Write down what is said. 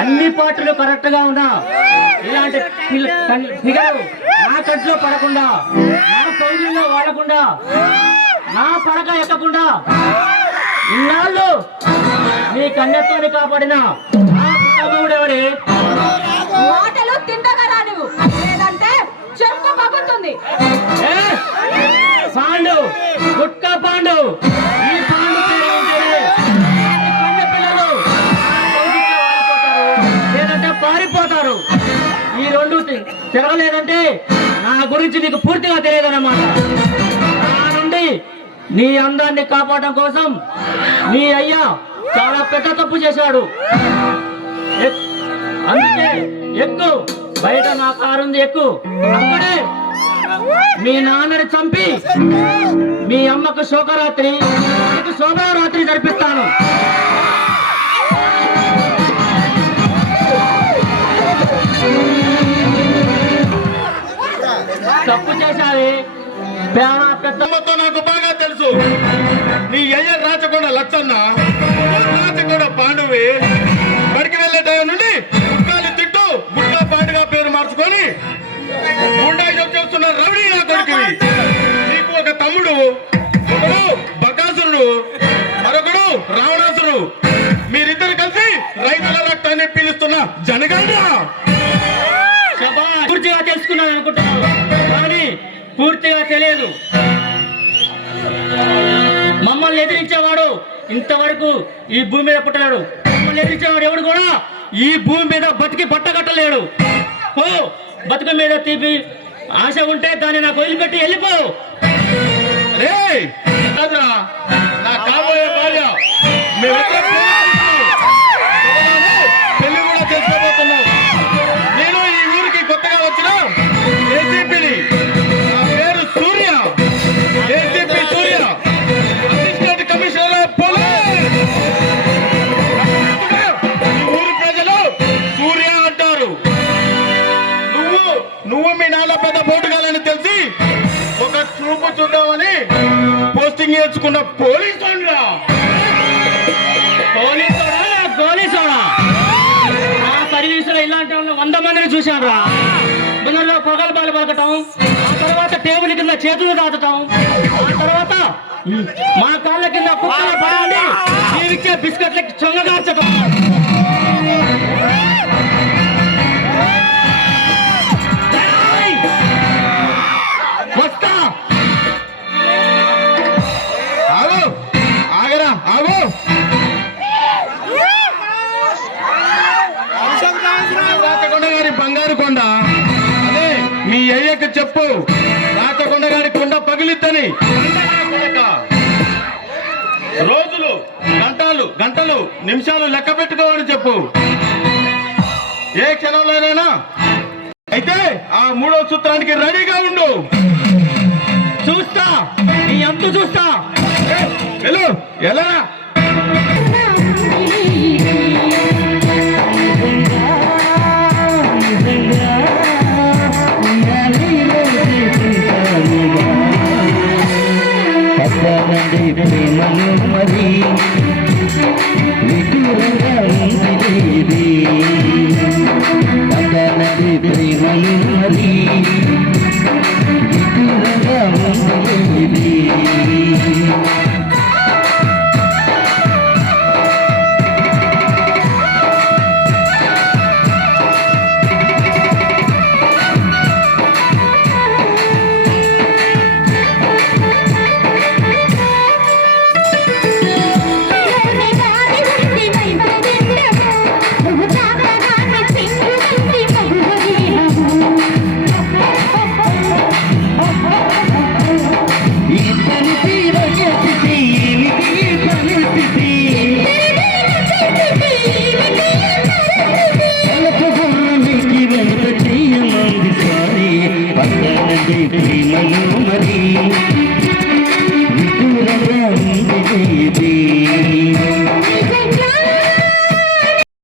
అన్ని పాటలు కరెక్ట్ గా ఉన్నా ఇలాంటి ఫిగర్ నా కంట్లో పడకుండా, నా కౌగిల్లో వాడకుండా, నా పడక ఎక్కకుండా ఇన్నాళ్ళు నీ కన్యత్వాన్ని కాపాడిన ఎవరే? మాటలు తిండగరా నువ్వు, లేదంటే చెంప పగులుతుంది. పాండు, గుట్కా పాండు, ఈ పాండు పిల్లలు లేదంటే పారిపోతారు. ఈ రెండు తిరగలేదంటే నా గురించి నీకు పూర్తిగా తెలియదన్నమాట. నా నుండి నీ అందాన్ని కాపాడడం కోసం నీ అయ్యా చాలా పెద్ద తప్పు చేశాడు. అందుకే ఎక్కు, బయట నా కారుంది, ఎక్కు. అక్కడే మీ నాన్నని చంపి మీ అమ్మకు శోకరాత్రి, నీకు శోభారాత్రి జరిపిస్తాను. తప్పు చేశావి పెద్దమ్మతో నాకు బాగా తెలుసు. నీ అయ్య రాచకొండ లచ్చన్న, రాచకొండ పాండువి. బడికి వెళ్ళే టైం నుండి గుట్కాలు తిట్టు గుట్కా పాండుగా పేరు మార్చుకొని గుండాయిజం చేస్తున్న రవిడి నా కొడుకువి. నీకు ఒక తమ్ముడు, ఒకడు బకాసురుడు, మరొకడు రావణాసురుడు. మీరిద్దరు కలిసి రైతుల రక్తాన్ని పీలుస్తున్న జనగణ. పూర్తిగా తెలుసుకున్నాను అనుకుంటున్నాను, కానీ పూర్తిగా తెలియదు. మమ్మల్ని ఎదిరించేవాడు ఇంతవరకు ఈ భూమి మీద పుట్టలేడు. మమ్మల్ని ఎదిరించేవాడు ఎవడు కూడా ఈ భూమి మీద బతికి బట్టగట్టలేడు. ఓ బతుకు మీద తీపి ఆశ ఉంటే దాన్ని నాకు వదిలిపెట్టి వెళ్ళిపో. రే నా కాబోయే భార్య, పెళ్లి కూడా చేసుకోబోతున్నాం. నేను ఈ ఊరికి కొత్తగా వచ్చిన ఏసీపీని. నా పేరు Surya, ACP Surya, assistant commissioner of police. ఈ ఊరు ప్రజలు సూర్య అంటారు. నువ్వు మీ నాన్న పెద్ద బోటుగాలని తెలిసి ఒక చూపు చూద్దామని పోస్టింగ్ నేర్చుకున్న పోలీసోడా. ఆ సర్వీసులో ఇలాంటి 100 మందిని చూశాను రా. ముందులో పొగలు పాలు పలకటం, ఆ తర్వాత టేబుల్ కింద చేతులు దాచటం, ఆ తర్వాత మా కాళ్ళ కింద కుక్కల పడాలి జీవించే బిస్కెట్లకి చొంగగార్చటం. వస్తా, ఆగు, ఆగరా, ఆగు. రాచకొండ గారి బంగారు కొండ, అదే మీ అయ్యకు చెప్పు, రాచకొండ గారి కొండ పగిలిద్దని. రోజులు గంటలు నిమిషాలు లెక్క పెట్టుకోవని చెప్పు. ఏ క్షణంలోనైనా అయితే ఆ 3వ సూత్రానికి రెడీగా ఉండు. చూస్తా, నీ అంతు చూస్తా. ఎలా మరి విదూరంగా ఉంది నది ప్రేమలు మరి విదూరంగా ఉంది. Baby